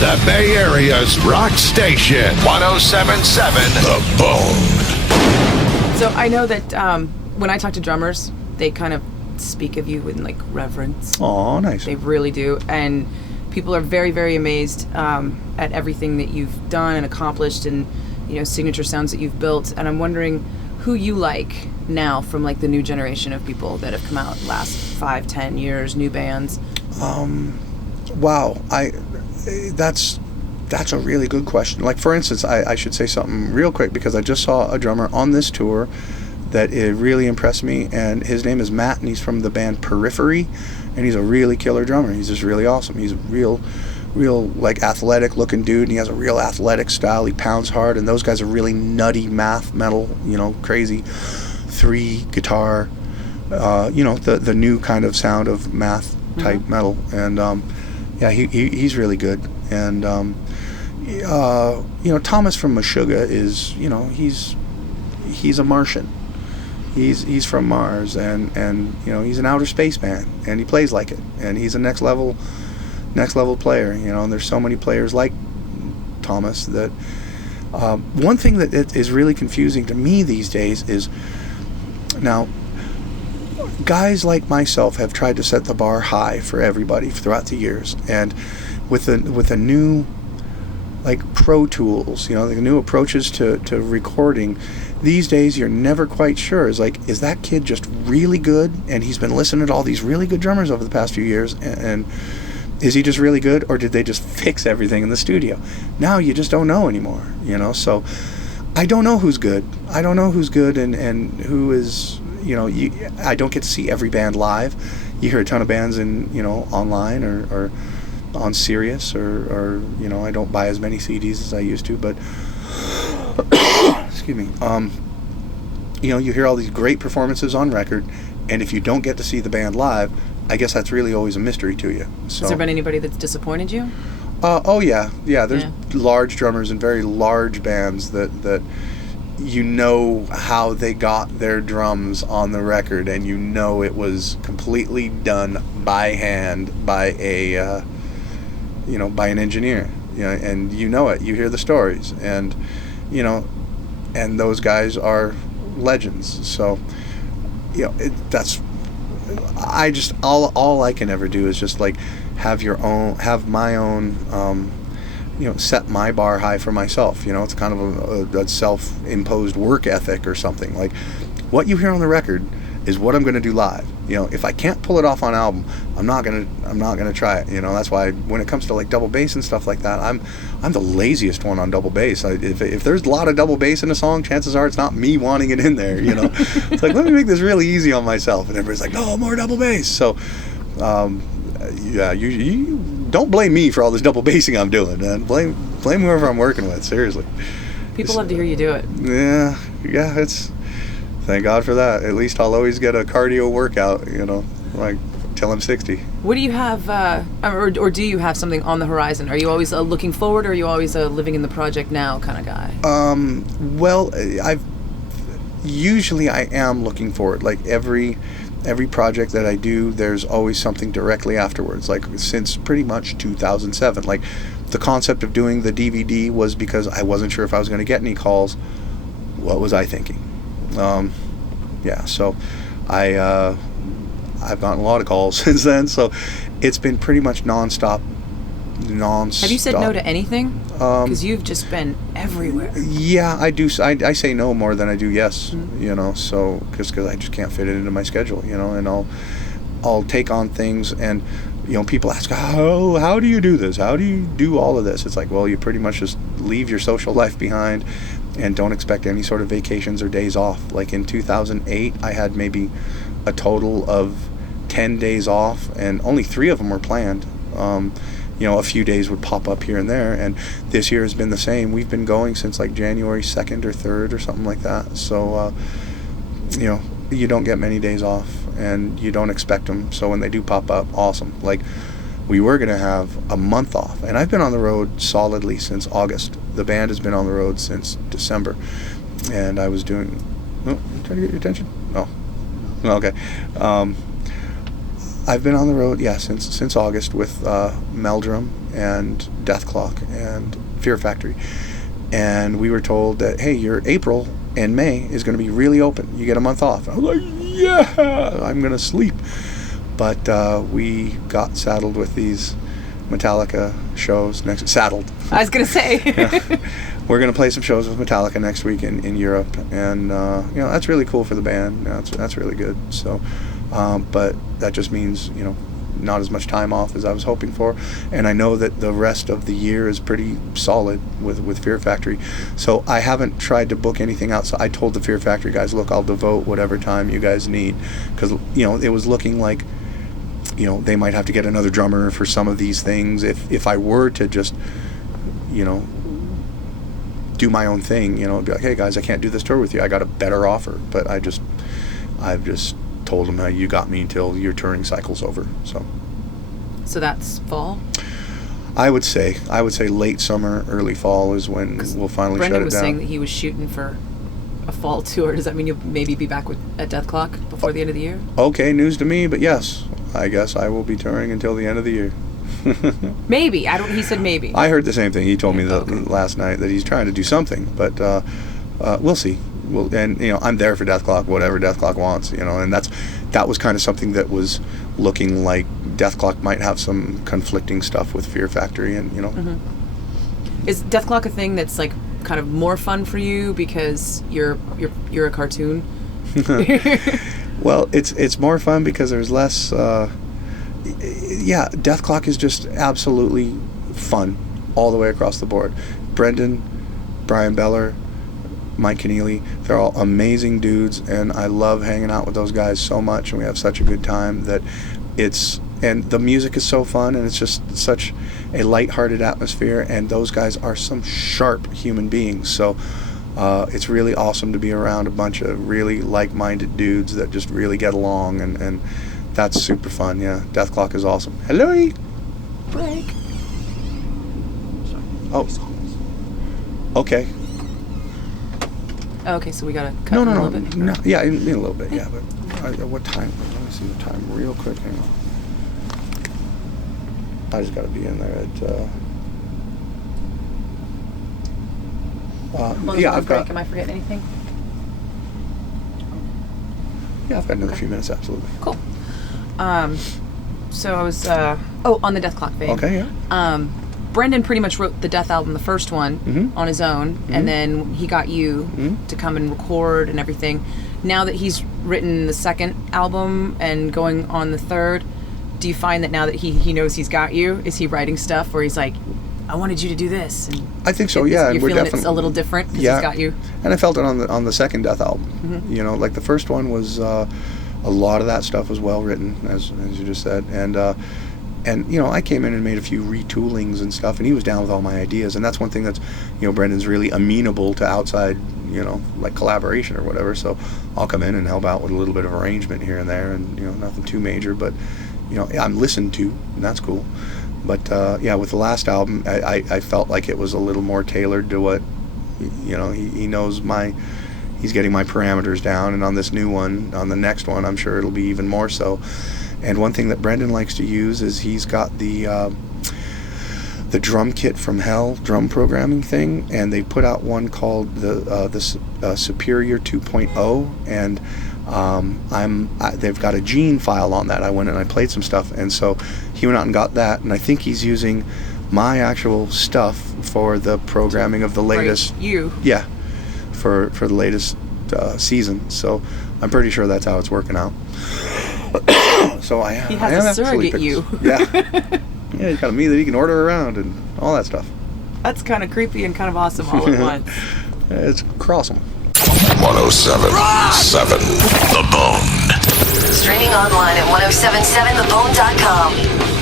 The Bay Area's rock station, 107.7 The Bone. So I know that when I talk to drummers, they kind of speak of you in like reverence. Oh, nice. They really do. And people are very, very amazed at everything that you've done and accomplished and, signature sounds that you've built. And I'm wondering who you like now from like the new generation of people that have come out last 5-10 years, new bands. Wow. That's a really good question. Like, for instance, I should say something real quick because I just saw a drummer on this tour that it really impressed me, and his name is Matt, and he's from the band Periphery, and he's a really killer drummer. He's just really awesome. He's a real like athletic looking dude, and he has a real athletic style. He pounds hard, and those guys are really nutty math metal, crazy 3 guitar, the new kind of sound of math type metal, and he's really good. And Thomas from Meshuggah is, he's a Martian. He's from Mars, and he's an outer space man, and he plays like it, and he's a next level player, and there's so many players like Thomas that one thing that is really confusing to me these days is now guys like myself have tried to set the bar high for everybody throughout the years, and with the new like Pro Tools, the new approaches to recording. These days, you're never quite sure. Is that kid just really good, and he's been listening to all these really good drummers over the past few years, and is he just really good, or did they just fix everything in the studio? Now you just don't know anymore, So I don't know who's good. I don't know who's good and who is, I don't get to see every band live. You hear a ton of bands in, online or on Sirius, or I don't buy as many CDs as I used to, but excuse me. You hear all these great performances on record, and if you don't get to see the band live, I guess that's really always a mystery to you. So, has there been anybody that's disappointed you? Oh yeah. There's large drummers in very large bands that how they got their drums on the record, and it was completely done by hand by a by an engineer. And it. You hear the stories, and and those guys are legends. So that's all I can ever do is just like have my own set my bar high for myself. It's kind of a self-imposed work ethic or something. Like what you hear on the record is what I'm going to do live. If I can't pull it off on album, I'm not gonna try it. That's why when it comes to like double bass and stuff like that, I'm the laziest one on double bass. If there's a lot of double bass in a song, chances are it's not me wanting it in there. It's like, let me make this really easy on myself, and everybody's like, no, more double bass. So you don't blame me for all this double bassing I'm doing, man. Blame whoever I'm working with. Seriously. People love to hear you do it. Yeah. It's. Thank God for that. At least I'll always get a cardio workout, like till I'm 60. What do you have, or do you have something on the horizon? Are you always looking forward, or are you always a living in the project now kind of guy? Well, usually I am looking forward. Like every project that I do, there's always something directly afterwards. Like since pretty much 2007, like the concept of doing the DVD was because I wasn't sure if I was going to get any calls. What was I thinking? So I've gotten a lot of calls since then, so it's been pretty much nonstop. Have you said no to anything? Because you've just been everywhere. Yeah, I do. I say no more than I do yes. So because I just can't fit it into my schedule. And I'll take on things, and people ask, how do you do this? How do you do all of this? It's like, well, you pretty much just leave your social life behind and don't expect any sort of vacations or days off. Like in 2008, I had maybe a total of 10 days off, and only 3 of them were planned. A few days would pop up here and there, and this year has been the same. We've been going since like January 2nd or 3rd or something like that. So, you don't get many days off, and you don't expect them. So when they do pop up, awesome. Like, we were going to have a month off, and I've been on the road solidly since August. The band has been on the road since December, and I was doing... Oh, I'm trying to get your attention? Oh, okay. I've been on the road, since August with Meldrum and Deathclock and Fear Factory. And we were told that, hey, your April and May is going to be really open. You get a month off. I was like, yeah, I'm going to sleep. But we got saddled with these Metallica shows saddled. I was going to say. Yeah. We're going to play some shows with Metallica next week in Europe. And, that's really cool for the band. That's really good. So, but that just means, not as much time off as I was hoping for, and I know that the rest of the year is pretty solid with Fear Factory, so I haven't tried to book anything else. So I told the Fear Factory guys, look, I'll devote whatever time you guys need, because it was looking like they might have to get another drummer for some of these things if I were to just do my own thing, be like, hey guys, I can't do this tour with you, I got a better offer. But I've just told them, you got me until your touring cycle's over. So that's fall? I would say late summer, early fall is when we'll finally shut it down. Brendan was saying that he was shooting for a fall tour. Does that mean you'll maybe be back at Deathclock before the end of the year? Okay, news to me, but yes, I guess I will be touring until the end of the year. Maybe. He said maybe. I heard the same thing. He told me last night that he's trying to do something, but we'll see. I'm there for Deathclock, whatever Deathclock wants, and that was kind of something that was looking like Deathclock might have some conflicting stuff with Fear Factory, and Mm-hmm. Is Deathclock a thing that's like kind of more fun for you because you're a cartoon? Well, it's more fun because there's less. Deathclock is just absolutely fun all the way across the board. Brendan, Brian Beller, Mike Keneally, they're all amazing dudes, and I love hanging out with those guys so much, and we have such a good time and the music is so fun, and it's just such a lighthearted atmosphere, and those guys are some sharp human beings, so it's really awesome to be around a bunch of really like-minded dudes that just really get along, and that's super fun. Deathclock is awesome. Hello, Blake. Oh, okay. Okay, so we gotta cut in a little bit? No, yeah, in a little bit, yeah, but what time? Let me see the time real quick. Hang on. I just gotta be in there at, I've got... Am I forgetting anything? Yeah, I've got another few minutes, absolutely. Cool. So I was, on the Deathclock vein. Okay, yeah. Brendan pretty much wrote the Death album, the first one, on his own, and then he got you to come and record and everything. Now that he's written the second album and going on the third, do you find that now that he knows he's got you, is he writing stuff where he's like, I wanted you to do this? And I think so, yeah. You're feeling it's a little different because he's got you? And I felt it on the second Death album. Like the first one was, a lot of that stuff was well written, as you just said, and I came in and made a few retoolings and stuff, and he was down with all my ideas, and that's one thing that's, Brendan's really amenable to outside, like collaboration or whatever, so I'll come in and help out with a little bit of arrangement here and there, and, nothing too major, but, I'm listened to, and that's cool. But, with the last album, I felt like it was a little more tailored to what, he knows he's getting my parameters down, and on this new one, on the next one, I'm sure it'll be even more so. And one thing that Brendan likes to use is he's got the drum kit from Hell drum programming thing, and they put out one called the Superior 2.0, and they've got a Gene file on that. I went and I played some stuff, and so he went out and got that, and I think he's using my actual stuff for the programming of the latest. Right, you. Yeah, for the latest season. So I'm pretty sure that's how it's working out. So he has a surrogate you. Yeah, he's got me that he can order around and all that stuff. That's kind of creepy and kind of awesome all at once. It's awesome. 107.7 The Bone. Streaming online at 1077thebone.com.